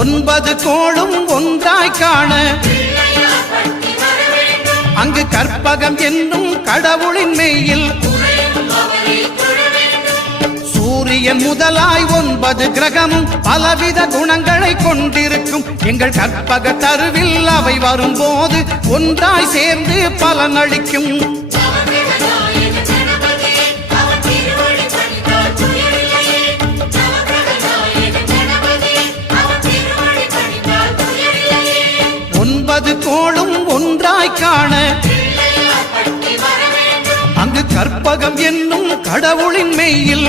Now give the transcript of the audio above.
ஒன்பது கோளும் ஒன்றாய் காண அங்கு கற்பகம் என்னும் கடவுளின் மெய்யில் சூரியன் முதலாய் 9 கிரகமும் பலவித குணங்களை கொண்டிருக்கும் எங்கள் கற்பக தருவில் அவை வரும்போது ஒன்றாய் சேர்ந்து பலனளிக்கும். கோளும் ஒன்றாய் காண அங்கு கற்பகம் என்னும் கடவுளின் மெய்யில்